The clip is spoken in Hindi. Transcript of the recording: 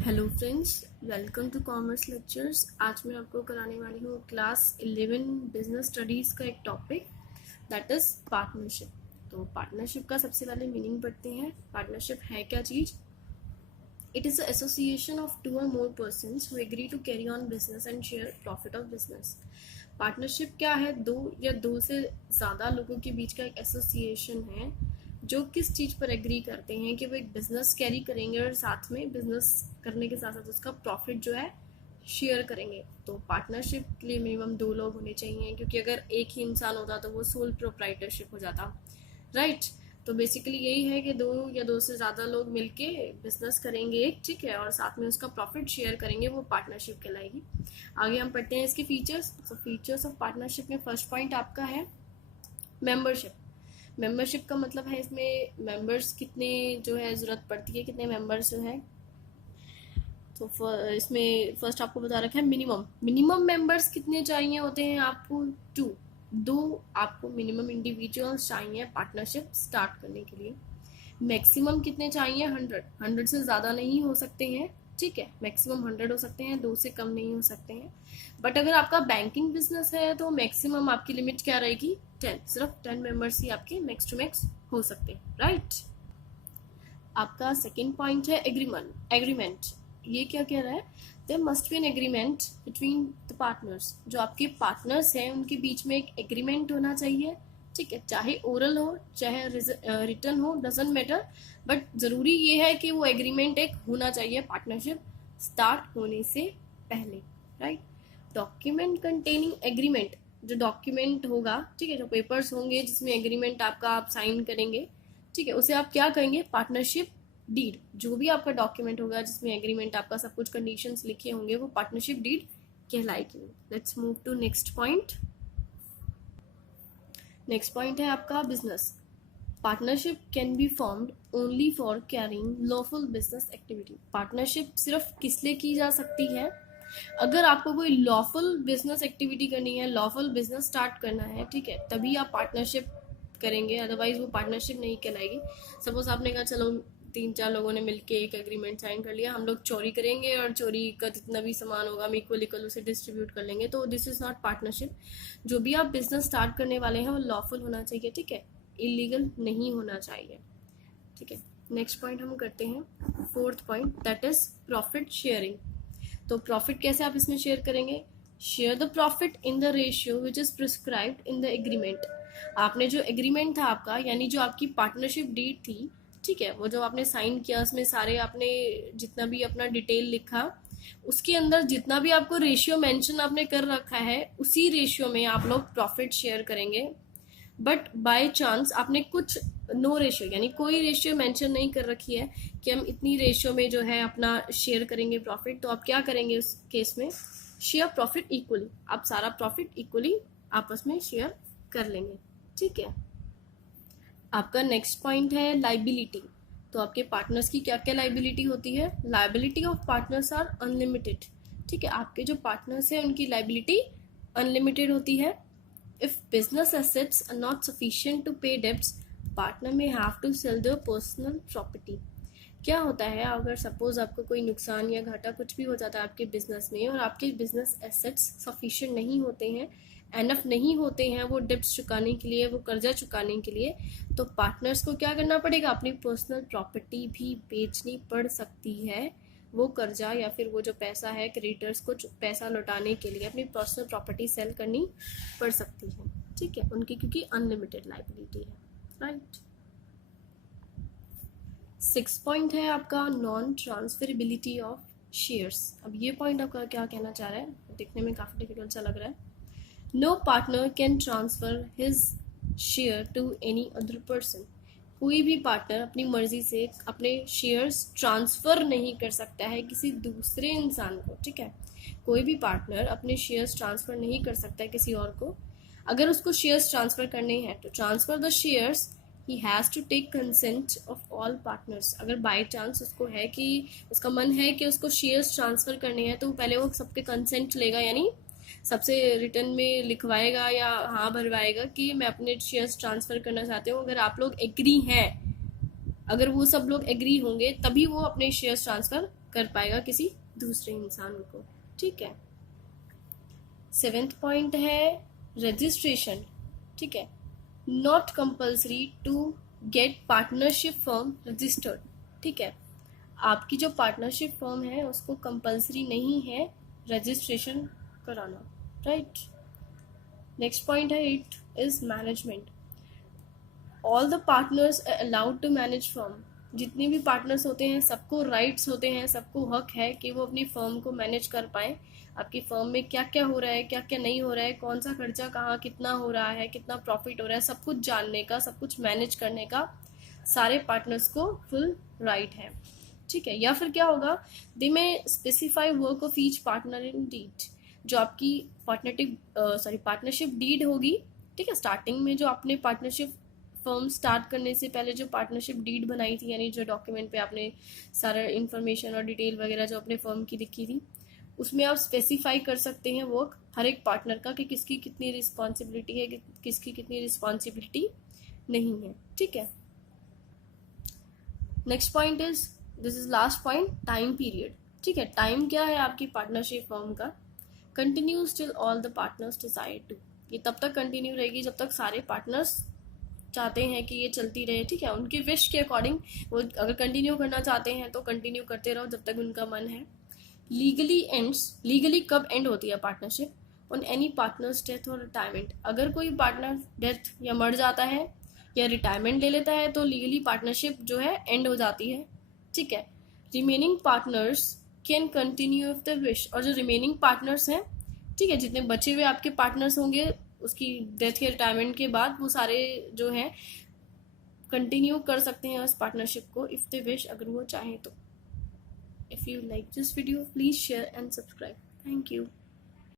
Hello friends, welcome to commerce lectures. आज मैं आपको कराने वाली हूँ क्लास 11 बिजनेस स्टडीज़ का एक टॉपिक दैट इज़ पार्टनरशिप। तो पार्टनरशिप का सबसे पहले मीनिंग पढ़ते हैं। पार्टनरशिप है क्या चीज़? It is a association of two और more persons who agree to carry on business and share profit of business. Partnership क्या है? दो या दो से ज़्यादा लोगों के बीच का एक एसोसिएशन है जो किस चीज़ पर एग्री करते हैं कि वो एक बिजनेस कैरी करेंगे और साथ में बिजनेस करने के साथ साथ उसका प्रॉफिट जो है शेयर करेंगे। तो पार्टनरशिप के लिए मिनिमम 2 लोग होने चाहिए, क्योंकि अगर एक ही इंसान होता तो वो सोल प्रोप्राइटरशिप हो जाता, राइट। तो बेसिकली यही है कि 2 या 2 से ज़्यादा लोग मिलके बिजनेस करेंगे एक, ठीक है, और साथ में उसका प्रॉफिट शेयर करेंगे, वो पार्टनरशिप कहलाएगी। आगे हम पढ़ते हैं इसके फीचर्स। तो फीचर्स ऑफ पार्टनरशिप में फर्स्ट पॉइंट आपका है मेंबरशिप। मेंबरशिप का मतलब है इसमें मेंबर्स कितने जो है ज़रूरत पड़ती है, कितने मेंबर्स जो है। तो इसमें फर्स्ट आपको बता रखा है मिनिमम मेंबर्स कितने चाहिए होते हैं आपको? 2 आपको मिनिमम इंडिविजुअल्स चाहिए पार्टनरशिप स्टार्ट करने के लिए। मैक्सिमम कितने चाहिए? 100 से ज़्यादा नहीं हो सकते हैं, ठीक है। मैक्सिमम 100 हो सकते हैं, 2 से कम नहीं हो सकते हैं। बट अगर आपका बैंकिंग बिजनेस है तो मैक्सिमम आपकी लिमिट क्या रहेगी? 10। सिर्फ 10 मेंबर्स ही आपके मैक्स टू मैक्स हो सकते हैं, राइट। आपका सेकेंड पॉइंट है एग्रीमेंट। ये क्या कह रहा है? There must be an agreement between the partners. जो आपके पार्टनर्स हैं उनके बीच में एक एग्रीमेंट होना चाहिए, ठीक है। चाहे ओरल हो चाहे रिटर्न हो, डजेंट मैटर, बट जरूरी ये है कि वो एग्रीमेंट एक होना चाहिए पार्टनरशिप स्टार्ट होने से पहले, राइट। डॉक्यूमेंट कंटेनिंग एग्रीमेंट, जो डॉक्यूमेंट होगा, ठीक है, जो पेपर्स होंगे जिसमें एग्रीमेंट आपका आप साइन करेंगे, ठीक है, उसे आप क्या कहेंगे? Partnership deed. जो भी आपका डॉक्यूमेंट होगा जिसमें एग्रीमेंट आपका सब कुछ कंडीशंस लिखे होंगे, वो पार्टनरशिप डीड कहलाएगी। Let's move to next point. Next point है आपका business. Partnership can be formed only for carrying lawful business activity. Partnership सिर्फ किस लिए की जा सकती है? अगर आपको कोई लॉफुल बिजनेस एक्टिविटी करनी है, लॉफुल बिजनेस स्टार्ट करना है, ठीक है, तभी आप पार्टनरशिप करेंगे, अदरवाइज वो पार्टनरशिप नहीं कहलाएगी। सपोज आपने कहा चलो 3-4 लोगों ने मिलके एक एग्रीमेंट साइन कर लिया, हम लोग चोरी करेंगे और चोरी का जितना भी सामान होगा हम इक्वल इक्वल उसे डिस्ट्रीब्यूट कर लेंगे, तो दिस इज नॉट पार्टनरशिप। जो भी आप बिजनेस स्टार्ट करने वाले हैं वो लॉफुल होना चाहिए, ठीक है, इलीगल नहीं होना चाहिए, ठीक है। नेक्स्ट पॉइंट हम करते हैं fourth point, that is profit sharing. तो प्रॉफिट कैसे आप इसमें शेयर करेंगे? Share the profit in the ratio which is prescribed in the agreement. आपने जो एग्रीमेंट था आपका, यानी जो आपकी पार्टनरशिप डीड थी, ठीक है, वो जो आपने साइन किया उसमें सारे आपने जितना भी अपना डिटेल लिखा, उसके अंदर जितना भी आपको रेशियो मेंशन आपने कर रखा है, उसी रेशियो में आप लोग प्रॉफिट शेयर करेंगे। बट बाय चांस आपने कुछ नो रेशियो यानी कोई रेशियो मेंशन नहीं कर रखी है कि हम इतनी रेशियो में जो है अपना शेयर करेंगे प्रॉफिट, तो आप क्या करेंगे उस केस में? शेयर प्रॉफिट इक्वली, आप सारा प्रॉफिट इक्वली आपस में शेयर कर लेंगे, ठीक है। आपका नेक्स्ट पॉइंट है लाइबिलिटी। तो आपके पार्टनर्स की क्या क्या लाइबिलिटी होती है? Liability of partners are unlimited, ठीक है। आपके जो पार्टनर्स हैं उनकी लाइबिलिटी अनलिमिटेड होती है। If business assets are not sufficient to pay debts, partner may have to sell their personal property. क्या होता है अगर सपोज आपको कोई नुकसान या घाटा कुछ भी हो जाता है आपके बिजनेस में और आपके बिजनेस एसेट्स सफिशिएंट नहीं होते हैं, एनफ नहीं होते हैं वो डेब्ट्स चुकाने के लिए, वो कर्जा चुकाने के लिए, तो पार्टनर्स को क्या करना पड़ेगा? अपनी पर्सनल प्रॉपर्टी भी बेचनी पड़ सकती है। वो कर्जा या फिर वो जो पैसा है क्रेडिटर्स को पैसा लौटाने के लिए अपनी पर्सनल प्रॉपर्टी सेल करनी पड़ सकती है, ठीक है, उनकी, क्योंकि अनलिमिटेड लाइबिलिटी है, राइट। 6 पॉइंट है आपका नॉन ट्रांसफरेबिलिटी ऑफ शेयर्स। अब ये पॉइंट आपका क्या कहना चाह रहा है? देखने में काफी डिफिकल्ट सा लग रहा है। No partner can transfer his share to any other person. कोई भी पार्टनर अपनी मर्जी से अपने शेयर्स ट्रांसफर नहीं कर सकता है किसी दूसरे इंसान को, ठीक है। कोई भी पार्टनर अपने शेयर्स ट्रांसफर नहीं कर सकता है किसी और को। अगर उसको शेयर्स ट्रांसफर करने हैं तो ट्रांसफर द शेयर्स ही has to take consent of all partners. अगर बाय चांस उसको है कि उसका मन है कि उसको शेयर्स ट्रांसफर करने हैं, तो पहले वो सबके कंसेंट लेगा, यानी सबसे रिटर्न में लिखवाएगा या हाँ भरवाएगा कि मैं अपने शेयर्स ट्रांसफर करना चाहते हूँ। अगर आप लोग एग्री हैं, अगर वो सब लोग एग्री होंगे तभी वो अपने शेयर्स ट्रांसफर कर पाएगा किसी दूसरे इंसान को। ठीक है। 7th पॉइंट है रजिस्ट्रेशन। ठीक है, not compulsory to get partnership firm registered. ठीक है, आपकी जो पार्टनरशिप फर्म है उसको कंपल्सरी नहीं है रजिस्ट्रेशन कराना। राइट। नेक्स्ट पॉइंट है 8 is management. All the partners are allowed to manage firm. जितने भी पार्टनर्स होते हैं सबको राइट्स होते हैं, सबको हक है कि वो अपनी फर्म को मैनेज कर पाए। आपकी फर्म में क्या क्या हो रहा है, क्या क्या नहीं हो रहा है, कौन सा खर्चा कहाँ कितना हो रहा है, कितना प्रॉफिट हो रहा है, सब कुछ जानने का, सब कुछ मैनेज करने का सारे पार्टनर्स को फुल राइट है। ठीक है। या फिर क्या होगा, they may specify work of each partner in deed. जो आपकी पार्टनरशिप डीड होगी, ठीक है, स्टार्टिंग में जो आपने पार्टनरशिप फर्म स्टार्ट करने से पहले जो पार्टनरशिप डीड बनाई थी, यानी जो डॉक्यूमेंट पे आपने सारा इन्फॉर्मेशन और डिटेल वगैरह जो अपने फर्म की लिखी थी, उसमें आप स्पेसिफाई कर सकते हैं वर्क हर एक पार्टनर का कि किसकी कितनी रिस्पॉन्सिबिलिटी है, किसकी कितनी रिस्पॉन्सिबिलिटी नहीं है। ठीक है। Next point is, this is last point, time period. ठीक है, टाइम क्या है आपकी पार्टनरशिप फर्म का, continues till all the partners decide to. ये तब तक कंटिन्यू रहेगी जब तक सारे पार्टनर्स चाहते हैं कि ये चलती रहे। ठीक है, उनके विश के अकॉर्डिंग वो अगर कंटिन्यू करना चाहते हैं तो कंटिन्यू करते रहो जब तक उनका मन है। लीगली एंड्स, लीगली कब एंड होती है partnership, on any partners death और रिटायरमेंट। अगर कोई पार्टनर डेथ या मर जाता है या रिटायरमेंट ले लेता है तो लीगली पार्टनरशिप जो है एंड हो जाती है। ठीक है। Remaining partners can continue if the wish. और जो रिमेनिंग पार्टनर्स हैं, ठीक है, जितने बचे हुए आपके पार्टनर्स होंगे उसकी डेथ या रिटायरमेंट के बाद, वो सारे जो हैं कंटिन्यू कर सकते हैं उस पार्टनरशिप को इफ दे विश, अगर वो चाहें तो। If you like this video, please share and subscribe. Thank you.